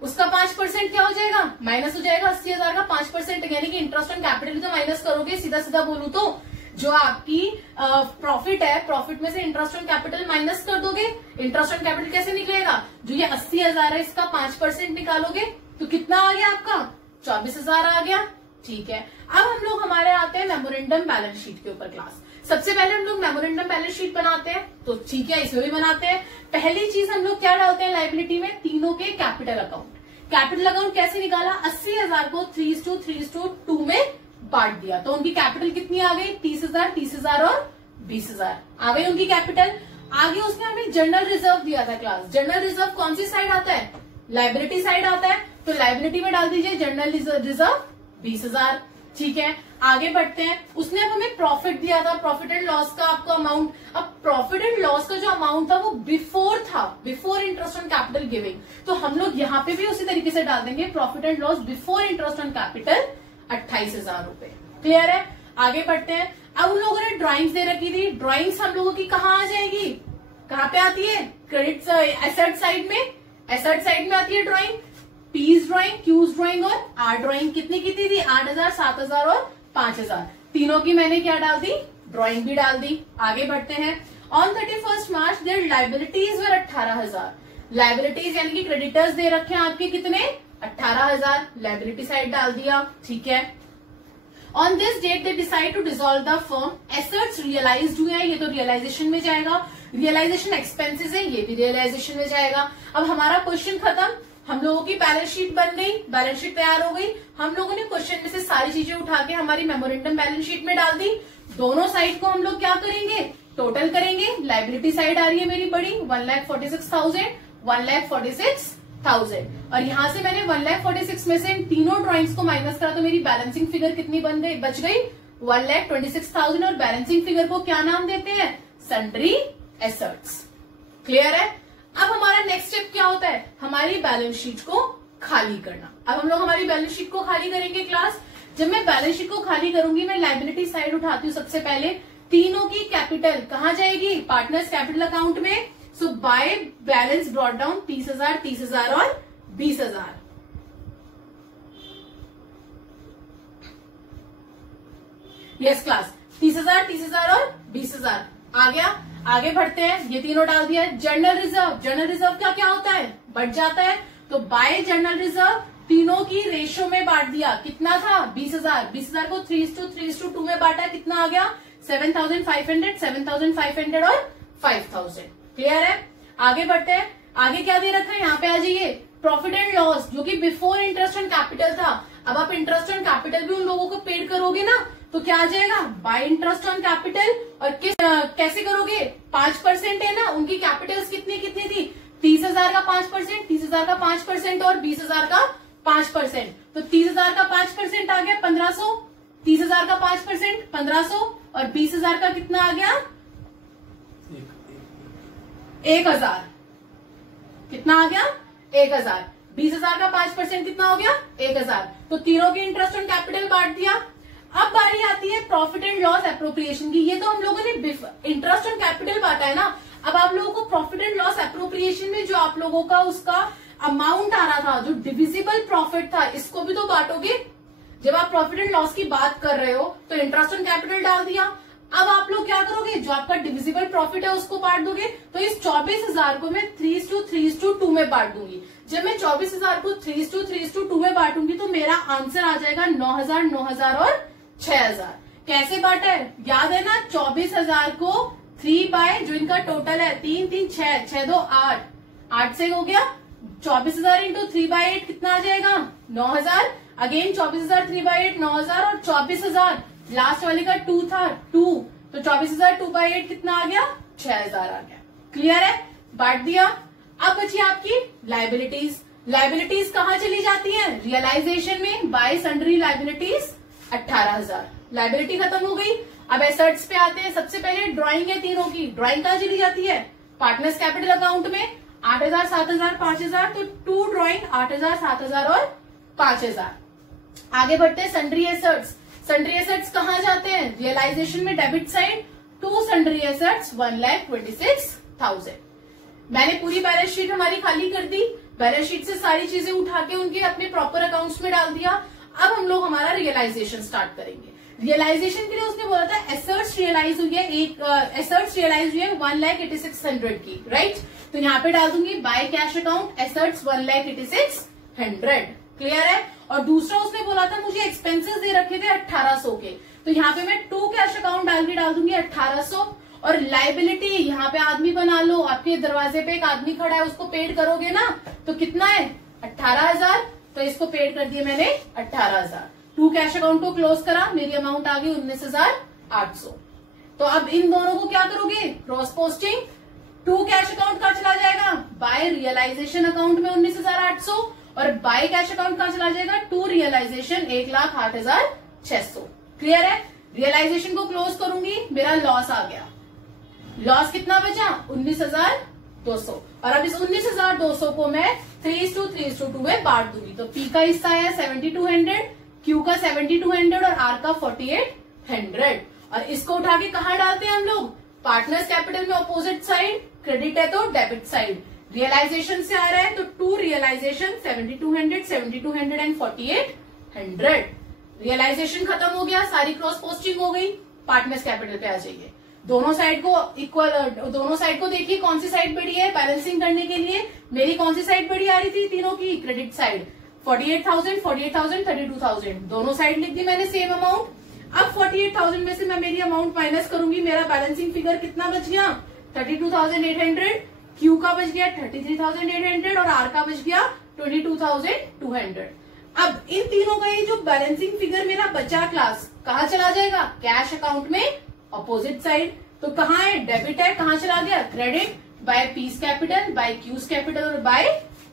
उसका 5% क्या हो जाएगा, माइनस हो जाएगा। 80,000 का 5% यानी कि इंटरेस्ट ऑन कैपिटल तो माइनस करोगे, सीधा सीधा बोलूं तो जो आपकी प्रॉफिट है, प्रॉफिट में से इंटरेस्ट ऑन कैपिटल माइनस कर दोगे। इंटरेस्ट ऑन कैपिटल कैसे निकलेगा, जो ये 80,000 है इसका 5% निकालोगे तो कितना आ गया आपका, 24,000 आ गया। ठीक है, अब हम लोग हमारे आते हैं मेमोरेंडम बैलेंस शीट के ऊपर। क्लास, सबसे पहले हम लोग मेमोरेंडम बैलेंस शीट बनाते हैं, तो ठीक है इसमें भी बनाते हैं। पहली चीज हम लोग क्या डालते हैं लायबिलिटी में, तीनों के कैपिटल अकाउंट। कैपिटल अकाउंट कैसे निकाला, 80,000 को 3:3:2 में बांट दिया, तो उनकी कैपिटल कितनी आ गई, 30,000, 30,000 और 20,000 आ गई उनकी कैपिटल। आगे उसने हमें जनरल रिजर्व दिया था। क्लास, जनरल रिजर्व कौन सी साइड आता है, लायबिलिटी साइड आता है, तो लायबिलिटी में डाल दीजिए जनरल रिजर्व 20,000। ठीक है, आगे बढ़ते हैं। उसने अब हमें प्रॉफिट दिया था, प्रॉफिट एंड लॉस का आपका अमाउंट। अब प्रॉफिट एंड लॉस का जो अमाउंट था वो बिफोर था, before interest on capital giving, तो हम लोग यहाँ पे भी उसी तरीके से डाल देंगे profit and loss before interest on capital 28,000 रुपए। क्लियर है, आगे बढ़ते हैं। अब उन लोगों ने ड्राइंग्स दे रखी थी, ड्राइंग्स हम लोगों की कहाँ आ जाएगी, कहाँ पे आती है, क्रेडिट एसेट साइड में, एसेट साइड में आती है drawing. P's drawing, Q's drawing और आर ड्राइंग कितनी कितनी थी, 8,000, 7,000 और 5,000। तीनों की मैंने क्या डाल दी, ड्राइंग भी डाल दी। आगे बढ़ते हैं। On 31st March there liabilities were 18,000। Liabilities यानी कि क्रेडिटर्स दे रखे हैं आपके कितने, 18,000, लायबिलिटी साइड डाल दिया। ठीक है, on this date they decide to dissolve the firm. Assets realised हुए हैं, ये तो रियलाइजेशन में जाएगा। रियलाइजेशन एक्सपेंसेस है, ये भी रियलाइजेशन में जाएगा। अब हमारा क्वेश्चन खत्म, हम लोगों की बैलेंस शीट बन गई, बैलेंस शीट तैयार हो गई। हम लोगों ने क्वेश्चन में से सारी चीजें उठा के हमारी मेमोरेंडम बैलेंस शीट में डाल दी। दोनों साइड को हम लोग क्या करेंगे, टोटल करेंगे, लाइबिलिटी साइड आ रही है मेरी बड़ी 1,46,000, 1,46,000 और यहां से मैंने 1,46,000 में से इन तीनों ड्रॉइंग्स को माइनस करा तो मेरी बैलेंसिंग फिगर कितनी बच गई 1,26,000 और बैलेंसिंग फिगर को क्या नाम देते हैं, सन्ड्री एसेट्स। क्लियर है। अब हमारा नेक्स्ट स्टेप क्या होता है, हमारी बैलेंस शीट को खाली करना। अब हम लोग हमारी बैलेंस शीट को खाली करेंगे क्लास। जब मैं बैलेंस शीट को खाली करूंगी मैं लाइबिलिटी साइड उठाती हूँ। सबसे पहले तीनों की कैपिटल कहाँ जाएगी, पार्टनर्स कैपिटल अकाउंट में। सो बाय बैलेंस ब्रॉट डाउन 30,000, 30,000 और 20,000। यस क्लास, 30,000, 30,000 और 20,000 आ गया। आगे बढ़ते हैं, ये तीनों डाल दिया। जनरल रिजर्व, जनरल रिजर्व क्या क्या होता है, बढ़ जाता है। तो बाय जनरल रिजर्व तीनों की रेशो में बांट दिया। कितना था 20,000, 20,000 को 3:2 में बांटा, कितना आ गया 7,500, 7,500 और 5,000। क्लियर है। आगे बढ़ते हैं, आगे क्या दे रखा है, यहाँ पे आ जाइए। प्रॉफिट एंड लॉस जो कि बिफोर इंटरेस्ट एंड कैपिटल था, अब आप इंटरेस्ट एंड कैपिटल भी उन लोगों को पेड करोगे ना, तो क्या आ जाएगा बाय इंटरेस्ट ऑन कैपिटल। और कैसे करोगे, 5% है ना, उनकी कैपिटल्स कितनी कितनी थी, 30,000 का 5%, 30,000 का 5% और 20,000 का 5%। तो 30,000 का 5% आ गया 1,500, 30,000 का 5% 1,500 और 20,000 का कितना आ गया 1,000। कितना आ गया 1,000। 20,000 का 5% कितना हो गया 1,000। तो तीनों की इंटरेस्ट ऑन कैपिटल बांट दिया। अब बारी आती है प्रॉफिट एंड लॉस एप्रोप्रिएशन की। ये तो हम लोगों ने इंटरेस्ट ऑन कैपिटल बांटा है ना, अब आप लोगों को प्रॉफिट एंड लॉस एप्रोप्रिएशन में जो आप लोगों का उसका अमाउंट आ रहा था, जो डिविजिबल प्रॉफिट था, इसको भी तो बांटोगे। जब आप प्रॉफिट एंड लॉस की बात कर रहे हो तो इंटरेस्ट ऑन कैपिटल डाल दिया। अब आप लोग क्या करोगे, जो आपका डिविजिबल प्रॉफिट है उसको बांट दोगे। तो इस 24,000 को मैं 3:2 में बांट दूंगी। जब मैं 24,000 को 3:2 में बांटूंगी तो मेरा आंसर आ जाएगा 9,000, 9,000 और 6,000। कैसे बांटा है याद है ना, 24,000 को 3 बाय जो इनका टोटल है 3, 3, 6, 6, 2, 8, 8 से हो गया 24,000 इंटू 3/8 कितना आ जाएगा 9,000। अगेन 24,000 3/8 9,000 और 24,000 लास्ट वाले का 2 था 2, तो 24,000 2/8 कितना आ गया 6,000 आ गया। क्लियर है, बांट दिया। अब बची आपकी लाइबिलिटीज। लाइबिलिटीज कहाँ चली जाती है, रियलाइजेशन में बाय सन्ड्री लाइबिलिटीज 18,000। लाइबिलिटी खत्म हो गई। अब एसेट्स पे आते हैं। सबसे पहले ड्राइंग है तीनों की, ड्राइंग कहाँ चली जाती है पार्टनर्स कैपिटल अकाउंट में 8,000, 7,000, 5,000। तो 2 ड्राइंग 8,000, 7,000 और 5,000। आगे बढ़ते हैं सन्ड्री एसेट्स। सन्ड्री एसेट्स कहाँ जाते हैं रियलाइजेशन में डेबिट साइड। 2 sundry assets 1,26,000। मैंने पूरी बैलेंस शीट हमारी खाली कर दी। बैलेंस शीट से सारी चीजें उठा के उनके अपने प्रॉपर अकाउंट्स में डाल दिया। अब हम लोग हमारा रियलाइजेशन स्टार्ट करेंगे। रियलाइजेशन के लिए उसने बोला था एसेट्स रियलाइज हुई है, एसेट्स रियलाइज हुई है 1,86,100 की, राइट। तो यहाँ पे डाल दूंगी by cash account assets 1,86,100। Clear है। और दूसरा उसने बोला था मुझे एक्सपेंसेस दे रखे थे 1,800 के, तो यहाँ पे मैं 2 कैश अकाउंट डाल दूंगी 1,800। और लाइबिलिटी यहाँ पे आदमी बना लो, आपके दरवाजे पे एक आदमी खड़ा है उसको पेड करोगे ना, तो कितना है 18,000। तो इसको पेड कर दिया मैंने 18,000। 2 कैश अकाउंट को क्लोज करा, मेरी अमाउंट आ गई 19,800। तो अब इन दोनों को क्या करोगे क्रॉस पोस्टिंग। 2 कैश अकाउंट कहाँ चला जाएगा बाय रियलाइजेशन अकाउंट में 19,800 और बाय कैश अकाउंट कहाँ चला जाएगा टू रियलाइजेशन 1,08,600। क्लियर है। रियलाइजेशन को क्लोज करूंगी, मेरा लॉस आ गया। लॉस कितना बचा 19,200। और अब इस 19,200 को मैं 3:2 में बांट दूंगी। तो पी का हिस्सा है 7,200, क्यू का 7,200 और आर का 4,800। और इसको उठा के कहाँ डालते हैं हम लोग पार्टनर्स कैपिटल में अपोजिट साइड। क्रेडिट है तो डेबिट साइड। रियलाइजेशन से आ रहा है तो टू रियलाइजेशन 7,200, 7,200 एंड 4,800। रियलाइजेशन खत्म हो गया, सारी क्रॉस पोस्टिंग हो गई। पार्टनर्स कैपिटल पे आ जाइए। दोनों साइड को इक्वल, दोनों साइड को देखिए कौन सी साइड बड़ी है बैलेंसिंग करने के लिए। मेरी कौन सी साइड बड़ी आ रही थी तीनों की क्रेडिट साइड। 48,000, 48,000, 32,000 दोनों साइड लिख दी मैंने सेम अमाउंट। अब 48,000 में से मैं मेरी अमाउंट माइनस करूंगी, मेरा बैलेंसिंग फिगर कितना बच गया 32,800। क्यू का बच गया 33,800 और आर का बच गया 22,200। अब इन तीनों का ये जो बैलेंसिंग फिगर मेरा बचा क्लास कहाँ चला जाएगा कैश अकाउंट में अपोजिट साइड। तो कहाँ है, डेबिट है, कहाँ चला गया, credit, by P's capital, by Q's capital और बाय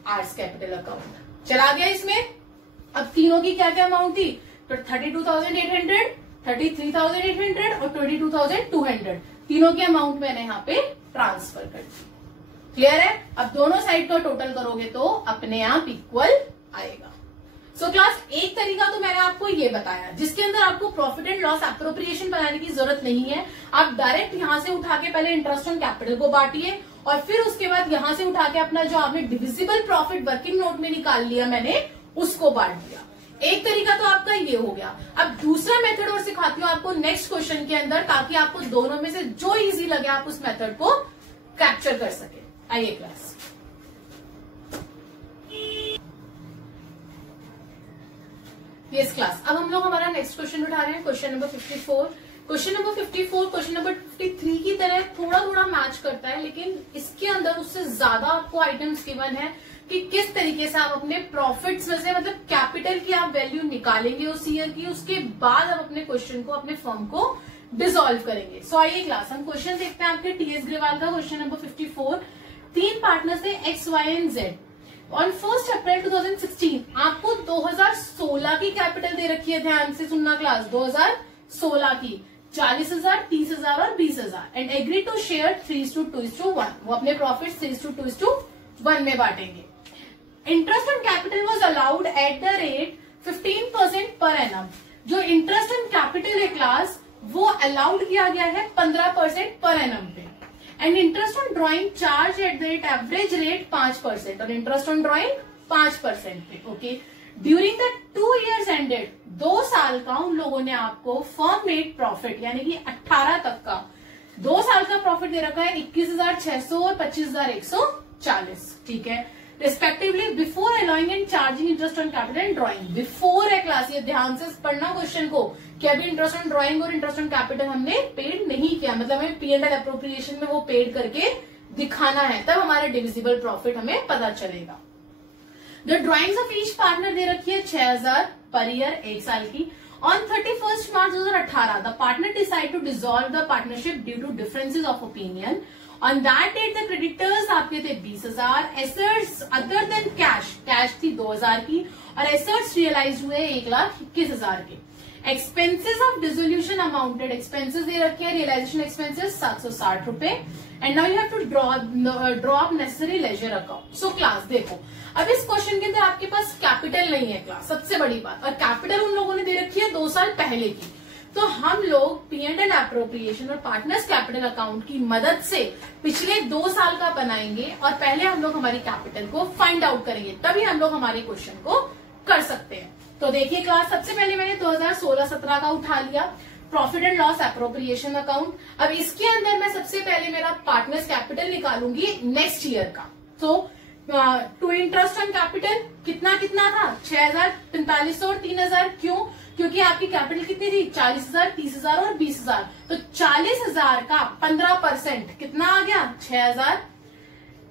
आर्स कैपिटल अकाउंट चला गया इसमें। अब तीनों की क्या क्या अमाउंट थी, तो 32,800, 33,800 और 22,200 तीनों की अमाउंट मैंने यहाँ पे ट्रांसफर कर दी। क्लियर है। अब दोनों साइड का टोटल करोगे तो अपने आप इक्वल आएगा। सो क्लास एक तरीका तो मैंने आपको ये बताया जिसके अंदर आपको प्रॉफिट एंड लॉस एप्रोप्रिएशन बनाने की जरूरत नहीं है। आप डायरेक्ट यहां से उठा के पहले इंटरेस्ट ऑन कैपिटल को बांटिए और फिर उसके बाद यहां से उठा के अपना जो आपने डिविजिबल प्रॉफिट वर्किंग नोट में निकाल लिया मैंने उसको बांट दिया। एक तरीका तो आपका ये हो गया। अब दूसरा मेथड और सिखाती हूँ आपको नेक्स्ट क्वेश्चन के अंदर, ताकि आपको दोनों में से जो इजी लगे आप उस मेथड को कैप्चर कर सके। आइए क्लास, यस क्लास, अब हम लोग हमारा नेक्स्ट क्वेश्चन उठा रहे हैं, question number 54। Question number 54 question number 53 की तरह थोड़ा थोड़ा मैच करता है, लेकिन इसके अंदर उससे ज्यादा आपको आइटम्स गिवन है कि किस तरीके से आप अपने प्रॉफिट्स में से मतलब कैपिटल की आप वैल्यू निकालेंगे उस ईयर की, उसके बाद आप अपने क्वेश्चन को अपने फर्म को डिसॉल्व करेंगे। सो आइए क्लास, हम क्वेश्चन देखते हैं आपके टीएस ग्रेवाल का क्वेश्चन नंबर 54। तीन पार्टनर्स है X, Y and Z. On 1 April 2016 आपको 2016 की कैपिटल दे रखी है, ध्यान से सुनना क्लास, 2016 की 40,000, 30,000 और 20,000 एंड एग्री टू शेयर 3:2:1। वो अपने प्रॉफिट 3:2:1 में बांटेंगे। Interest on capital was allowed at the rate 15% per annum. जो इंटरेस्ट ऑन कैपिटल है क्लास वो अलाउड किया गया है 15% पर एनम पे। And interest on drawing charge at the rate average rate 5% और इंटरेस्ट ऑन ड्रॉइंग 5% पे। Okay, during the 2 years ended, 2 साल का उन लोगों ने आपको फर्म मेड प्रॉफिट यानी कि 18 तक का 2 साल का प्रॉफिट दे रखा है 21,600 और 25,140। ठीक है, respectively before allowing and charging interest on capital and drawing. Before है क्लास, ये ध्यान से पढ़ना क्वेश्चन को कि अभी इंटरेस्ट ऑन ड्रॉइंग और इंटरेस्ट ऑन कैपिटल हमने पेड नहीं किया, मतलब हमें P&L एप्रोप्रिएशन में वो पेड करके दिखाना है, तब हमारा डिविजिबल प्रॉफिट हमें पता चलेगा। The drawings of each partner दे रखी है 6,000 पर ईयर, 1 साल की। On 31 March 2018 the partner decide to dissolve the partnership due to differences of opinion. On that date the creditors आपके थे 20,000, एसेट्स अदर देन कैश थी 2,000 की और एसेट्स रियलाइज हुए 1,21,000 के। Expenses of dissolution amounted, expenses दे रखे हैं, रियलाइजेशन एक्सपेंसेस 760 रुपए। And now you have to draw up necessary ledger account. So class देखो, अब इस क्वेश्चन के अंदर आपके पास कैपिटल नहीं है क्लास, सबसे बड़ी बात, और कैपिटल उन लोगों ने दे रखी है 2 साल पहले की। तो हम लोग P&L एप्रोप्रिएशन और पार्टनर्स कैपिटल अकाउंट की मदद से पिछले 2 साल का बनाएंगे और पहले हम लोग हमारी कैपिटल को फाइंड आउट करेंगे, तभी हम लोग हमारे क्वेश्चन को कर सकते हैं। तो देखिए क्लास, सबसे पहले मैंने 2016-17 का उठा लिया profit and loss appropriation account. अब इसके अंदर मैं सबसे पहले मेरा पार्टनर्स कैपिटल निकालूंगी नेक्स्ट ईयर का। तो टू इंटरेस्ट ऑन कैपिटल कितना कितना था, 6,000, 45,000 और 3,000। क्यों? क्योंकि आपकी कैपिटल कितनी थी, 40,000, 30,000 और 20,000। तो 40,000 का 15% कितना आ गया, 6,000।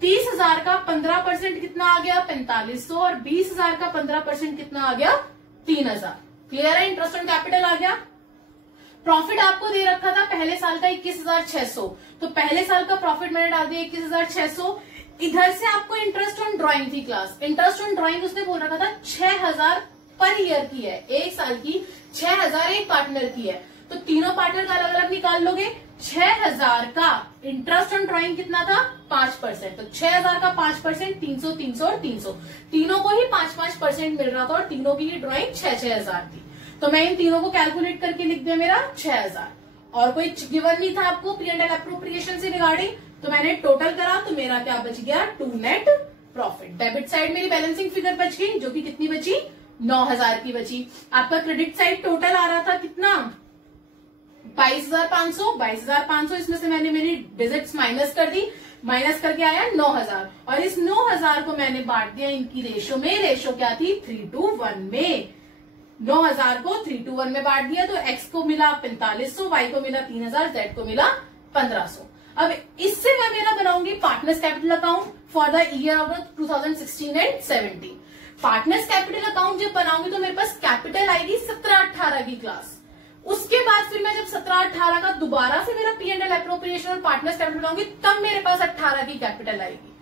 30,000 का 15% कितना आ गया, 45,000 और 20,000 का 15% कितना आ गया, 3,000। क्लियर है, इंटरेस्ट ऑन कैपिटल आ गया। प्रॉफिट आपको दे रखा था पहले साल का 21,600, तो पहले साल का प्रॉफिट मैंने डाल दिया 21,600। इधर से आपको इंटरेस्ट ऑन ड्रॉइंग थी क्लास, इंटरेस्ट ऑन ड्रॉइंग उसने बोल रखा था 6,000 पर ईयर की है, 1 साल की 6,000 एक पार्टनर की है। तो तीनों पार्टनर का अलग अलग निकाल लोगे। 6,000 का इंटरेस्ट ऑन ड्रॉइंग कितना था, 5%। तो 6,000 का 5%, 300, 300 और 300, तीनों को ही 5-5% मिल रहा था और तीनों की ही ड्रॉइंग 6,000 थी। तो मैं इन तीनों को कैलकुलेट करके लिख दिया मेरा 6,000। और कोई गिवन नहीं था आपको P&L एप्रोप्रिएशन से रिगार्डिंग, तो मैंने टोटल करा तो मेरा क्या बच गया, 2 नेट प्रॉफिट। डेबिट साइड मेरी बैलेंसिंग फिगर बच गई, जो कि कितनी बची, 9,000 की बची। आपका क्रेडिट साइड टोटल आ रहा था कितना, 22,500। 22,500 इसमें से मैंने मेरी डिजिट्स माइनस कर दी, माइनस करके आया 9,000 और इस 9,000 को मैंने बांट दिया इनकी रेशो में। रेशो क्या थी, 3:1 में। 9,000 को 3:1 में बांट दिया तो एक्स को मिला 4500, वाई को मिला 3,000, जेड को मिला 1,500। अब इससे मैं मेरा बनाऊंगी partners capital account for the year of 2016 and 17। Partners capital account जब बनाऊंगी तो मेरे पास कैपिटल आएगी 17-18 की क्लास। उसके बाद फिर मैं जब 17-18 का दोबारा से मेरा P&L एप्रोप्रिएशन और पार्टनर्स कैपिटल बनाऊंगी, तब मेरे पास 18 की कैपिटल आएगी,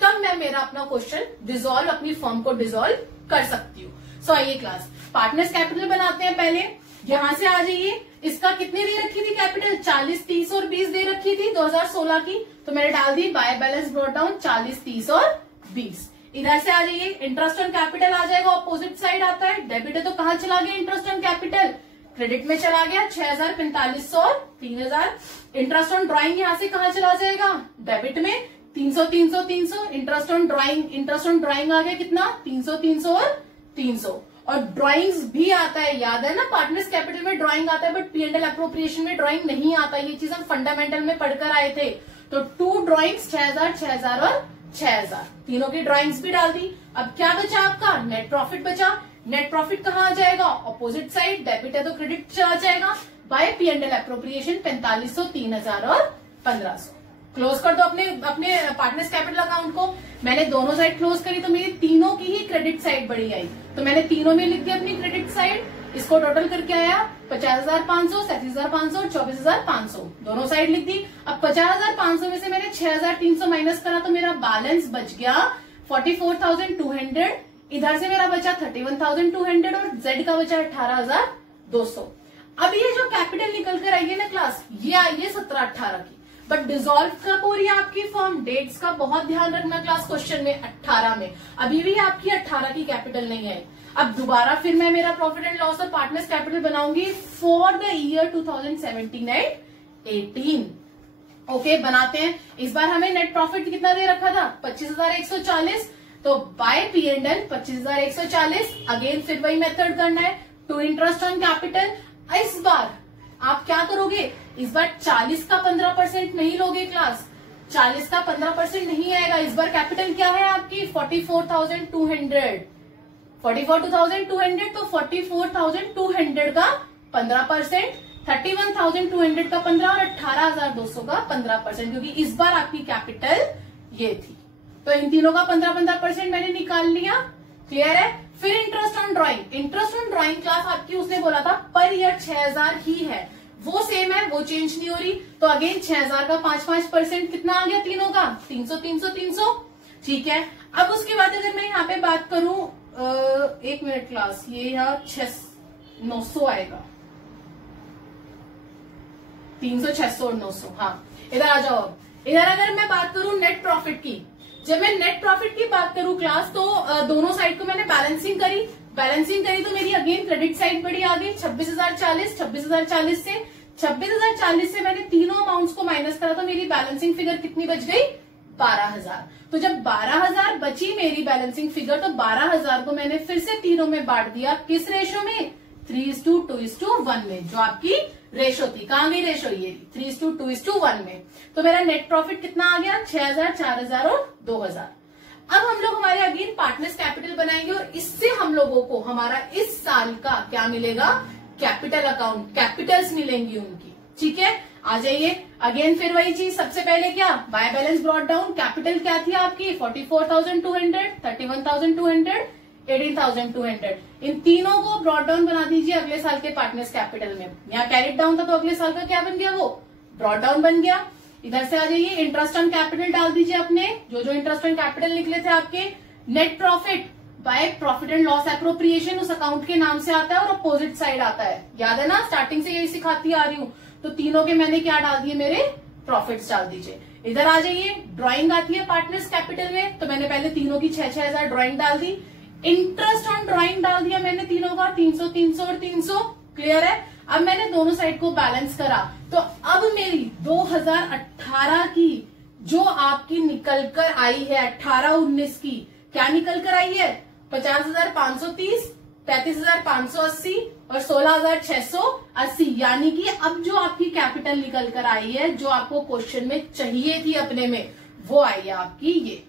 तब मैं मेरा अपना क्वेश्चन डिसॉल्व, अपनी फर्म को डिसॉल्व कर सकती हूँ। सो आइए क्लास पार्टनर्स कैपिटल बनाते हैं। पहले यहां से आ जाइए, इसका कितनी दे रखी थी कैपिटल, 40, 30 और 20 दे रखी थी 2016 की, तो मैंने डाल दी बाय बैलेंस ब्रॉट डाउन 40, 30 और 20। इधर से आ जाइए, इंटरेस्ट ऑन कैपिटल आ जाएगा, ऑपोजिट साइड आता है, डेबिट है तो कहां चला गया इंटरेस्ट ऑन कैपिटल, क्रेडिट में चला गया 6000, 4500 और 3000। इंटरेस्ट ऑन ड्राइंग यहां से कहां चला जाएगा, डेबिट में 300, 300, 300। इंटरेस्ट ऑन ड्राइंग आ गया कितना, 300, 300 और 300। और ड्राइंग्स भी आता है, याद है ना, पार्टनर्स कैपिटल में ड्राइंग आता है, बट P&L एप्रोप्रिएशन में ड्राइंग नहीं आता। ये चीज हम फंडामेंटल में पढ़कर आए थे। तो 2 ड्राइंग्स 6000, 6000 और 6000, तीनों की ड्राइंग्स भी डाल दी। अब क्या बचा आपका, नेट प्रॉफिट बचा। नेट प्रॉफिट कहाँ आ जाएगा, ऑपोजिट साइड, डेबिट है तो क्रेडिट चला जाएगा, बाय P&L एप्रोप्रिएशन 4500, 3000 और 1500। क्लोज कर दो अपने पार्टनर्स कैपिटल अकाउंट को। मैंने दोनों साइड क्लोज करी तो मेरी तीनों की ही क्रेडिट साइड बड़ी आई, तो मैंने तीनों में लिख दी अपनी क्रेडिट साइड। इसको टोटल करके आया 50,500, 37,500 और 24,500, दोनों साइड लिख दी। अब 50,500 में से मैंने 6,300 माइनस करा तो मेरा बैलेंस बच गया 44,200। इधर से मेरा बचा 31,200 और जेड का बचा 18,200। अब ये जो कैपिटल निकल कर आई है ना क्लास, ये आई है 17-18 की, बट डिसॉल्व कब हो रही है आपकी फर्म, डेट्स का बहुत ध्यान रखना क्लास क्वेश्चन में, 18 में। अभी भी आपकी 18 की कैपिटल नहीं आई। अब दोबारा फिर मैं मेरा प्रॉफिट एंड लॉस और पार्टनर्स कैपिटल बनाऊंगी for the year 2017 and 18। Okay, बनाते हैं। इस बार हमें नेट प्रॉफिट कितना दे रखा था, 25,140, तो बाय P&L 25,140। अगेन फिर वही मेथड करना है, टू इंटरेस्ट ऑन कैपिटल। इस बार आप क्या करोगे, इस बार 40 का 15% नहीं लोगे क्लास, 40 का 15% नहीं आएगा। इस बार कैपिटल क्या है आपकी 44,200, 44,200, तो 44,200 का 15%, 31,200 का 15 और 18,200 का 15%, क्योंकि इस बार आपकी कैपिटल ये थी। तो इन तीनों का 15-15% मैंने निकाल लिया। क्लियर है। फिर interest on drawing, interest on drawing class आपकी उसने बोला था पर ईयर 6,000 ही है, वो सेम है, वो चेंज नहीं हो रही। तो अगेन 6,000 का 5-5% कितना आ गया तीनों का, 300, 300, 300। ठीक है। अब उसके बाद अगर मैं यहाँ पे बात करूं, 1 मिनट क्लास, ये यहाँ 900 आएगा, 300, 600 और 900। हाँ, इधर आ जाओ। इधर अगर मैं बात करूं नेट प्रॉफिट की, जब मैं नेट प्रॉफिट की बात करूं क्लास, तो दोनों साइड को मैंने बैलेंसिंग करी तो मेरी अगेन क्रेडिट साइड बड़ी आ गई 26,040। 26,040 से 26,040 से मैंने तीनों अमाउंट्स को माइनस करा तो मेरी बैलेंसिंग फिगर कितनी बच गई, 12,000। तो जब 12,000 बची मेरी बैलेंसिंग फिगर, तो 12,000 को मैंने फिर से तीनों में बांट दिया, किस रेशो में, 3:2:1 में, जो आपकी रेशो थी। कहां गई रेशो, ये 3:2:1 में। तो मेरा नेट प्रॉफिट कितना आ गया, 6,000, 4,000 और 2,000। अब हम लोग हमारे अगेन पार्टनर्स कैपिटल बनाएंगे और इससे हम लोगों को हमारा इस साल का क्या मिलेगा, कैपिटल अकाउंट, कैपिटल्स मिलेंगी उनकी। ठीक है, आ जाइए। अगेन फिर वही चीज, सबसे पहले क्या, by balance brought down, capital क्या थी आपकी 44,200, 31,200, 18,200। इन तीनों को ब्रॉट डाउन बना दीजिए अगले साल के पार्टनर्स कैपिटल में। यहाँ कैरिड डाउन था तो अगले साल का क्या बन गया, वो ब्रॉट डाउन बन गया। इधर से आ जाइए, इंटरेस्ट ऑन कैपिटल डाल दीजिए अपने, जो इंटरेस्ट ऑन कैपिटल निकले थे आपके। Net profit by profit and loss appropriation उस अकाउंट के नाम से आता है और अपोजिट साइड आता है, याद है ना, स्टार्टिंग से यही सिखाती आ रही हूँ। तो तीनों के मैंने क्या डाल दिए, मेरे प्रॉफिट्स डाल दीजिए। इधर आ जाइए, ड्राइंग आती है पार्टनर्स कैपिटल में, तो मैंने पहले तीनों की 6,000 ड्राइंग डाल दी। इंटरेस्ट ऑन ड्राइंग डाल दिया मैंने तीनों का, 300, 300 और 300। क्लियर है। अब मैंने दोनों साइड को बैलेंस करा, तो अब मेरी 2018 की जो आपकी निकल कर आई है, 18-19 की क्या निकल कर आई है, 50,530, 33,580 और 16,680। यानी कि अब जो आपकी कैपिटल निकल कर आई है, जो आपको क्वेश्चन में चाहिए थी अपने में, वो आई है आपकी ये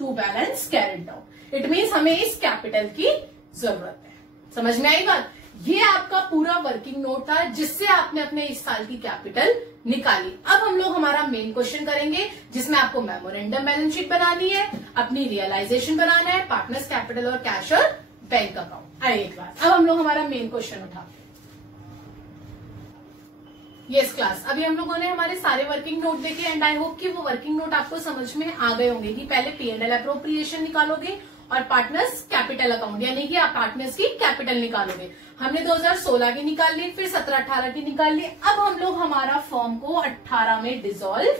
to balance carried down. It means हमें इस कैपिटल की जरूरत है। समझ में आई बात। ये आपका पूरा वर्किंग नोट था जिससे आपने अपने इस साल की कैपिटल निकाली। अब हम लोग हमारा मेन क्वेश्चन करेंगे जिसमें आपको मेमोरेंडम बैलेंस शीट बनानी है, अपनी रियलाइजेशन बनाना है, पार्टनर्स कैपिटल और कैश और बैंक अकाउंट। आइए क्लास, अब हम लोग हमारा मेन क्वेश्चन उठाते हैं। यस क्लास, अभी हम लोगों ने हमारे सारे वर्किंग नोट देखे एंड आई होप कि वो वर्किंग नोट आपको समझ में आ गए होंगे कि पहले P&L अप्रोप्रिएशन निकालोगे और पार्टनर्स कैपिटल अकाउंट, यानी कि आप पार्टनर्स की कैपिटल निकालोगे। हमने 2016 की निकाल ली, फिर 17-18 की निकाल ली। अब हम लोग हमारा फर्म को 18 में डिसॉल्व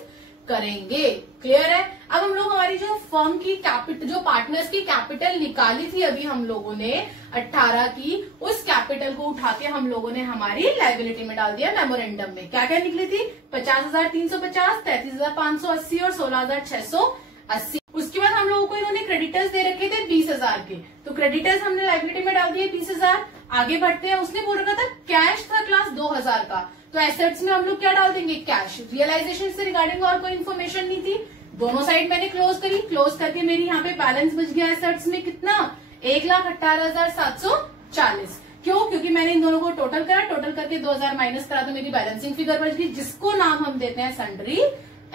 करेंगे। क्लियर है? अब हम लोग हमारी जो फर्म की कैपिटल, जो पार्टनर्स की कैपिटल निकाली थी अभी हम लोगों ने 18 की, उस कैपिटल को उठा के हम लोगों ने हमारी लायबिलिटी में डाल दिया मेमोरेंडम में। क्या क्या निकली थी? 50,350, 33,580 और 16,680। उसके बाद हम लोगों को इन्होंने क्रेडिटर्स दे रखे थे 20,000 के, तो क्रेडिटर्स हमने लायबिलिटी में डाल दिए 20,000। आगे बढ़ते हैं, उसने बोल रखा था कैश था क्लास 2,000 का, तो एसेट्स में हम लोग क्या डाल देंगे? कैश। रियलाइजेशन से रिगार्डिंग और कोई इन्फॉर्मेशन नहीं थी। दोनों साइड मैंने क्लोज करी, क्लोज करके मेरी यहाँ पे बैलेंस बच गया एसेट्स में कितना? 1,18,740। क्यों? क्योंकि मैंने इन दोनों को टोटल करा, टोटल करके 2,000 माइनस करा तो मेरी बैलेंसिंग फिगर बच गई, जिसको नाम हम देते हैं सन्ड्री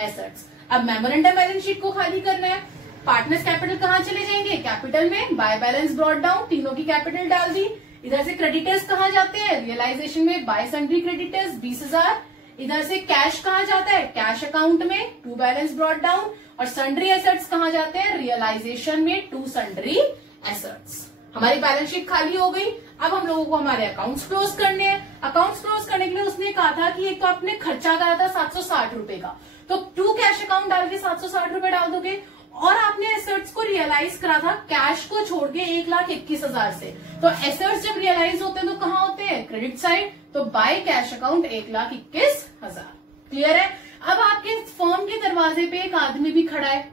एसेट्स। अब मेमोरेंडम बैलेंस शीट को खाली करना है। पार्टनर्स कैपिटल कहाँ चले जाएंगे? कैपिटल में। बाय बैलेंस ब्रॉट डाउन, तीनों की कैपिटल डाल दी। इधर से क्रेडिटर्स कहाँ जाते हैं? रियलाइजेशन में बाय सन्ड्री क्रेडिटर्स 20,000। इधर से कैश कहाँ जाता है? कैश अकाउंट में, टू बैलेंस ब्रॉट डाउन। और सन्ड्री एसेट्स कहाँ जाते हैं? रियलाइजेशन में, टू सन्ड्री एसेट्स। हमारी बैलेंस शीट खाली हो गई। अब हम लोगों को हमारे अकाउंट्स क्लोज करने हैं। अकाउंट्स क्लोज करने के लिए उसने कहा था कि एक तो आपने खर्चा करा था 760 रुपए का, तो टू कैश अकाउंट डाल के 760 रुपए डाल दोगे। और आपने एसेट्स को रियलाइज करा था कैश को छोड़ के 1,21,000 से। तो एसेट्स जब रियलाइज होते हैं तो कहाँ होते हैं? Credit side. तो बाय कैश अकाउंट 1,21,000। क्लियर है? अब आपके फर्म के दरवाजे पे एक आदमी भी खड़ा है,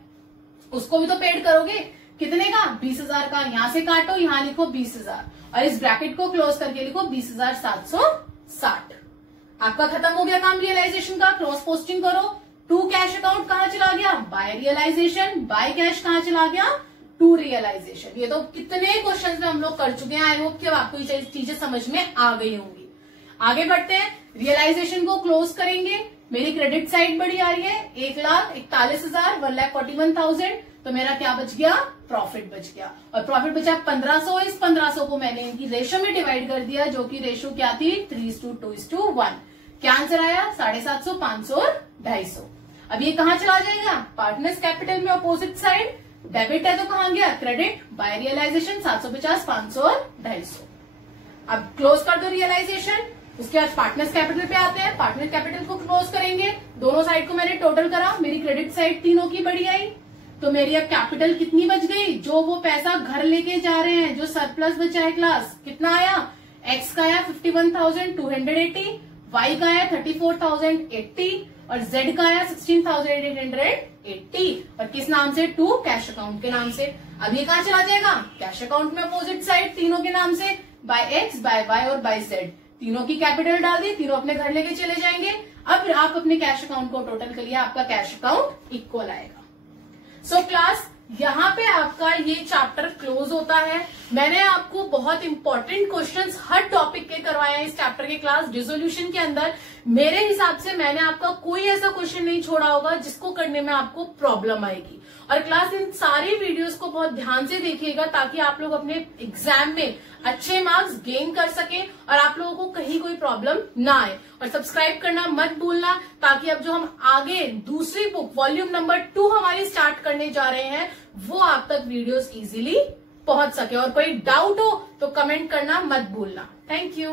उसको भी तो पेड करोगे। कितने का? 20,000 का। यहां से काटो, यहां लिखो 20,000 और इस ब्रैकेट को क्लोज करके लिखो 20,760। आपका खत्म हो गया काम रियलाइजेशन का। क्रॉस पोस्टिंग करो। टू कैश अकाउंट कहाँ चला गया? Bye realisation. बाय कैश कहाँ चला गया? To realisation. ये तो कितने क्वेश्चंस में हम लोग कर चुके हैं। आई होप कि आपको ये चीजें समझ में आ गई होंगी। आगे बढ़ते हैं, रियलाइजेशन को क्लोज करेंगे। मेरी क्रेडिट साइड बड़ी आ रही है 1,41,000, 1,41,000। तो मेरा क्या बच गया? प्रॉफिट बच गया। और प्रॉफिट बचा 1,500। इस 1,500 को मैंने इनकी रेशो में डिवाइड कर दिया, जो कि रेशो क्या थी? 3:2:1। क्या आंसर आया? 750, 500 और 250। अब ये कहाँ चला जाएगा? पार्टनर्स कैपिटल में अपोजिट साइड। डेबिट है तो कहाँ गया? क्रेडिट। बाय रियलाइजेशन 750, 500 और 250। अब क्लोज कर दो रियलाइजेशन। उसके बाद पार्टनर्स कैपिटल पे आते हैं। पार्टनर कैपिटल को क्लोज करेंगे। दोनों साइड को मैंने टोटल करा, मेरी क्रेडिट साइड तीनों की बड़ी आई। तो मेरी अब कैपिटल कितनी बच गई? जो वो पैसा घर लेके जा रहे हैं, जो सरप्लस बचा है क्लास, कितना आया? एक्स का आया 51,280, वाई का आया 34,080 और जेड का आया 16,880। और किस नाम से? टू कैश अकाउंट के नाम से। अब ये कहाँ चला जाएगा? कैश अकाउंट में अपोजिट साइड तीनों के नाम से, बाय एक्स, बाय वाई और बाय जेड। तीनों की कैपिटल डाल दी, तीनों अपने घर लेके चले जाएंगे। अब आप अपने कैश अकाउंट को टोटल करिए, आपका कैश अकाउंट इक्वल आएगा। सो क्लास, यहाँ पे आपका ये चैप्टर क्लोज होता है। मैंने आपको बहुत इंपॉर्टेंट क्वेश्चंस हर टॉपिक के करवाए हैं इस चैप्टर के क्लास डिसोल्यूशन के अंदर। मेरे हिसाब से मैंने आपका कोई ऐसा क्वेश्चन नहीं छोड़ा होगा जिसको करने में आपको प्रॉब्लम आएगी। और क्लास, इन सारी वीडियोस को बहुत ध्यान से देखिएगा ताकि आप लोग अपने एग्जाम में अच्छे मार्क्स गेन कर सके और आप लोगों को कहीं कोई प्रॉब्लम ना आए। और सब्सक्राइब करना मत भूलना, ताकि अब जो हम आगे दूसरी बुक वॉल्यूम नंबर 2 हमारी स्टार्ट करने जा रहे हैं, वो आप तक वीडियोस इजीली पहुंच सके। और कोई डाउट हो तो कमेंट करना मत भूलना। Thank you.